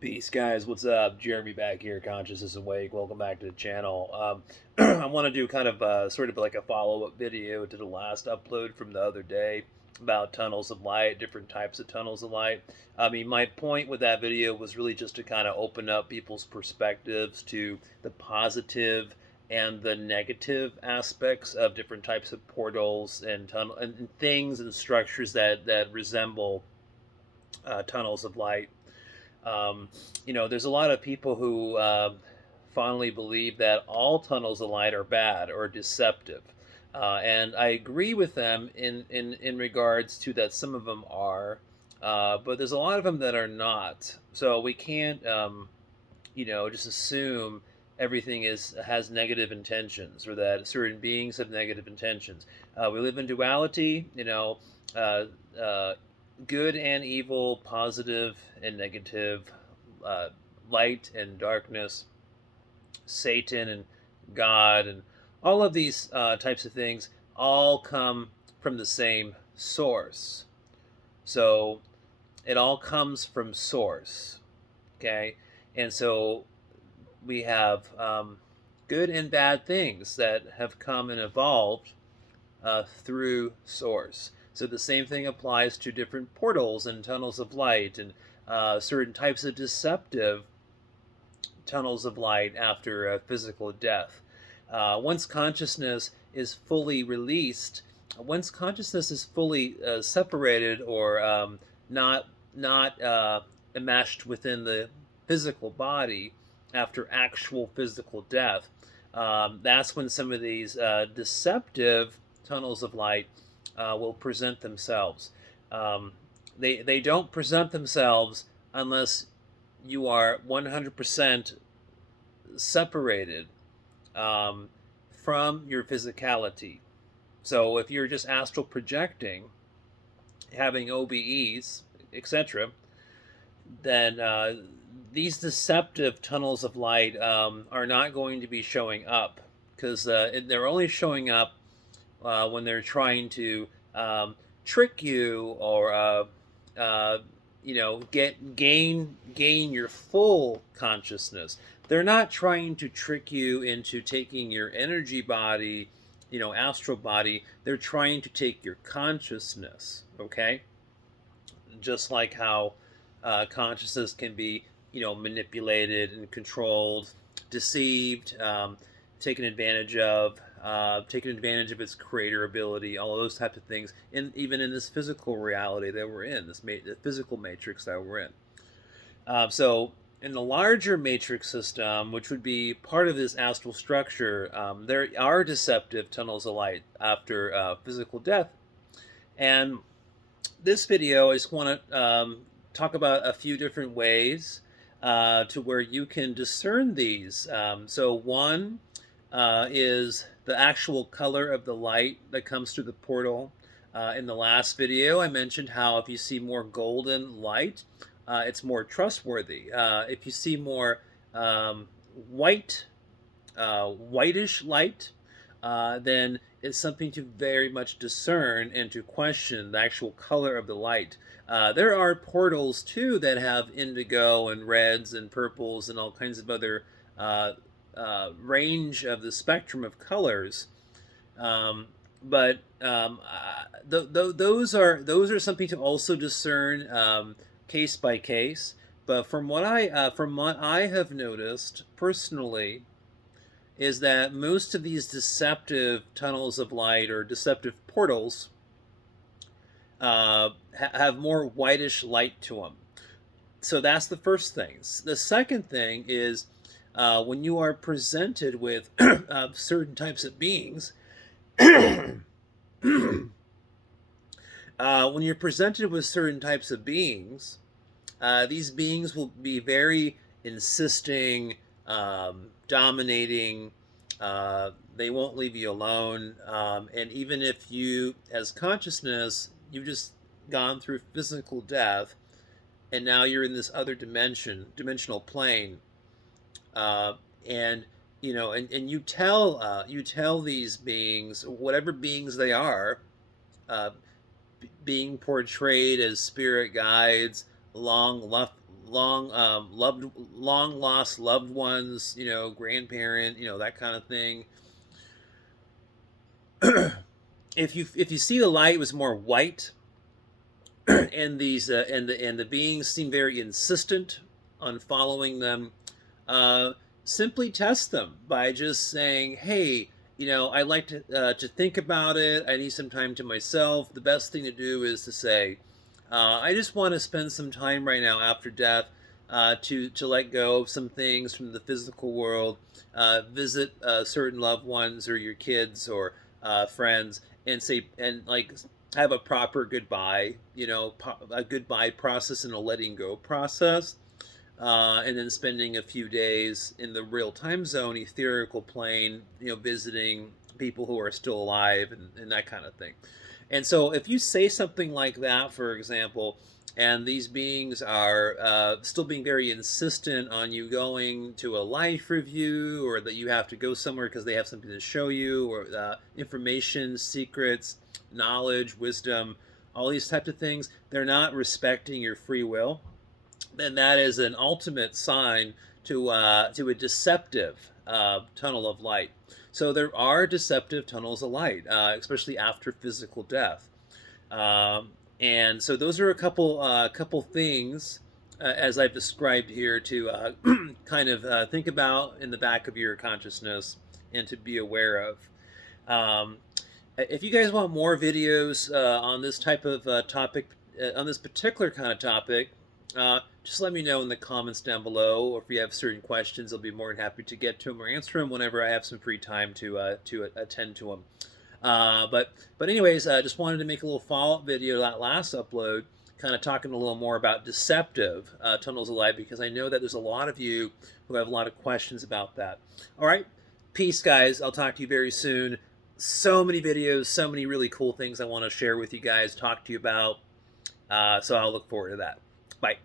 Peace, guys. What's up? Jeremy back here, Consciousness Awake. Welcome back to the channel. I want to do kind of sort of like a follow-up video to the last upload from the other day about tunnels of light, different types of tunnels of light. I mean, my point with that video was really just to kind of open up people's perspectives to the positive and the negative aspects of different types of portals and tunnel and things and structures that resemble tunnels of light. Um, there's a lot of people who fondly believe that all tunnels of light are bad or deceptive. And I agree with them in regards to that some of them are, but there's a lot of them that are not. So we can't, just assume everything has negative intentions or that certain beings have negative intentions. We live in duality, uh, uh, good and evil, positive and negative, uh, light and darkness, Satan and God, and all of these types of things all come from the same source. So it all comes from source, okay? And so we have good and bad things that have come and evolved through source. So the same thing applies to different portals and tunnels of light and certain types of deceptive tunnels of light after physical death. Once consciousness is fully released, once consciousness is fully separated or not enmeshed within the physical body after actual physical death, that's when some of these deceptive tunnels of light will present themselves. Um, they don't present themselves unless you are 100% separated um, from your physicality. So if you're just astral projecting, having OBEs, etc., then these deceptive tunnels of light are not going to be showing up because they're only showing up when they're trying to trick you or gain your full consciousness. They're not trying to trick you into taking your energy body, astral body. They're trying to take your consciousness. Okay, just like how consciousness can be, manipulated and controlled, deceived, taken advantage of its creator ability, all of those types of things, and even in this physical reality that we're in, the physical matrix that we're in. So in the larger matrix system, which would be part of this astral structure, there are deceptive tunnels of light after physical death. And this video, I just want to talk about a few different ways to where you can discern these. So one is the actual color of the light that comes through the portal. In the last video, I mentioned how if you see more golden light, it's more trustworthy. If you see more white, whitish light, then it's something to very much discern and to question the actual color of the light. There are portals too that have indigo and reds and purples and all kinds of other range of the spectrum of colors. But those are something to also discern case by case. But from what I have noticed personally, is that most of these deceptive tunnels of light or deceptive portals have more whitish light to them. So that's the first thing. The second thing is when you are presented with certain types of beings, when you're presented with certain types of beings, these beings will be very insisting, dominating. They won't leave you alone. And even if you, as consciousness, you've just gone through physical death, and now you're in this other dimensional plane, and and you tell these beings, whatever beings they are, being portrayed as spirit guides, long lost loved ones, grandparent, that kind of thing. If you see the light was more white, and the beings seem very insistent on following them, uh, simply test them by just saying, "Hey, I'd like to think about it. I need some time to myself." The best thing to do is to say, "I just want to spend some time right now after death, to let go of some things from the physical world, visit certain loved ones or your kids or friends, and say and like have a proper goodbye, a goodbye process and a letting go process." And then spending a few days in the real time zone, etherical plane, visiting people who are still alive, and that kind of thing. And so, if you say something like that, for example, and these beings are still being very insistent on you going to a life review, or that you have to go somewhere because they have something to show you, or information, secrets, knowledge, wisdom, all these types of things, they're not respecting your free will, then that is an ultimate sign to a deceptive tunnel of light. So there are deceptive tunnels of light, especially after physical death. And so those are a couple things, as I've described here, to kind of think about in the back of your consciousness and to be aware of. Um, if you guys want more videos on this type of topic, on this particular kind of topic, just let me know in the comments down below, or if you have certain questions, I'll be more than happy to get to them or answer them whenever I have some free time to attend to them. But anyways, I just wanted to make a little follow-up video to that last upload, kind of talking a little more about deceptive tunnels of light, because I know that there's a lot of you who have a lot of questions about that. All right, peace, guys. I'll talk to you very soon. So many videos, so many really cool things I want to share with you guys, talk to you about. So I'll look forward to that. Bye.